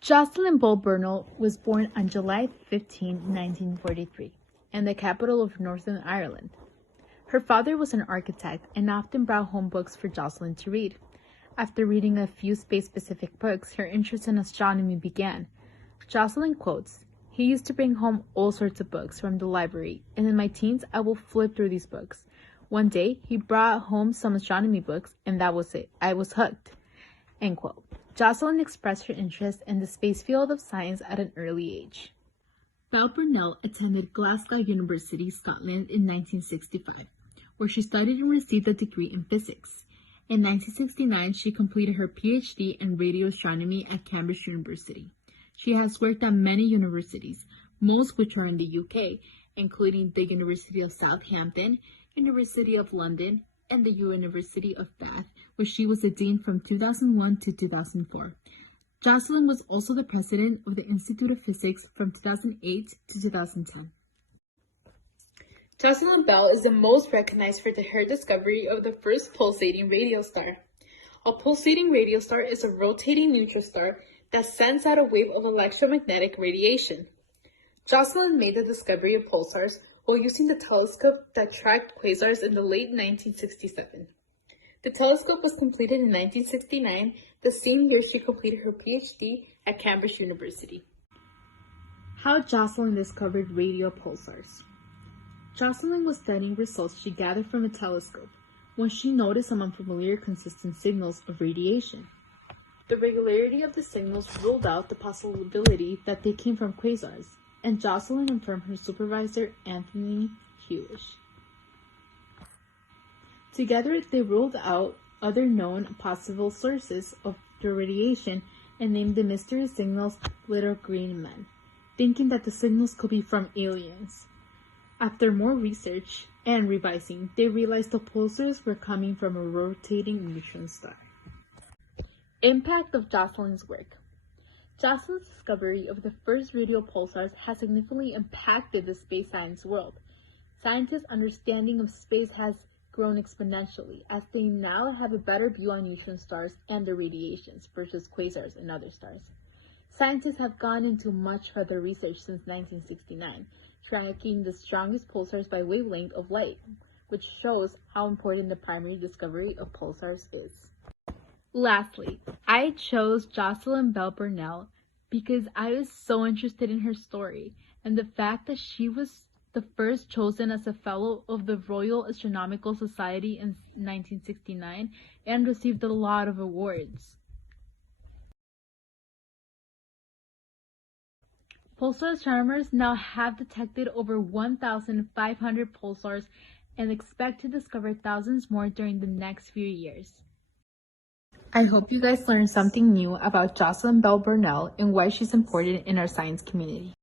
Jocelyn Ball Burnell was born on July 15, 1943, in the capital of Northern Ireland. Her father was an architect and often brought home books for Jocelyn to read. After reading a few space-specific books, her interest in astronomy began. Jocelyn quotes, "He used to bring home all sorts of books from the library, and in my teens I will flip through these books. One day, he brought home some astronomy books, and that was it. I was hooked." End quote. Jocelyn expressed her interest in the space field of science at an early age. Bell Burnell attended Glasgow University, Scotland in 1965, where she studied and received a degree in physics. In 1969, she completed her PhD in radio astronomy at Cambridge University. She has worked at many universities, most which are in the UK, including the University of Southampton, University of London, and the University of Bath, where she was a dean from 2001 to 2004. Jocelyn was also the president of the Institute of Physics from 2008 to 2010. Jocelyn Bell is the most recognized for her discovery of the first pulsating radio star. A pulsating radio star is a rotating neutron star that sends out a wave of electromagnetic radiation. Jocelyn made the discovery of pulsars while using the telescope that tracked quasars in the late 1967. The telescope was completed in 1969, the same year she completed her PhD at Cambridge University. How Jocelyn discovered radio pulsars. Jocelyn was studying results she gathered from a telescope when she noticed some unfamiliar consistent signals of radiation. The regularity of the signals ruled out the possibility that they came from quasars, and Jocelyn informed her supervisor, Anthony Hewish. Together, they ruled out other known possible sources of the radiation and named the mysterious signals Little Green Men, thinking that the signals could be from aliens. After more research and revising, they realized the pulsars were coming from a rotating neutron star. Impact of Jocelyn's work. Jocelyn's discovery of the first radio pulsars has significantly impacted the space science world. Scientists' understanding of space has grown exponentially as they now have a better view on neutron stars and their radiations versus quasars and other stars. Scientists have gone into much further research since 1969, tracking the strongest pulsars by wavelength of light, which shows how important the primary discovery of pulsars is. Lastly, I chose Jocelyn Bell Burnell because I was so interested in her story and the fact that she was the first chosen as a fellow of the Royal Astronomical Society in 1969 and received a lot of awards. Pulsar astronomers now have detected over 1,500 pulsars and expect to discover thousands more during the next few years. I hope you guys learned something new about Jocelyn Bell Burnell and why she's important in our science community.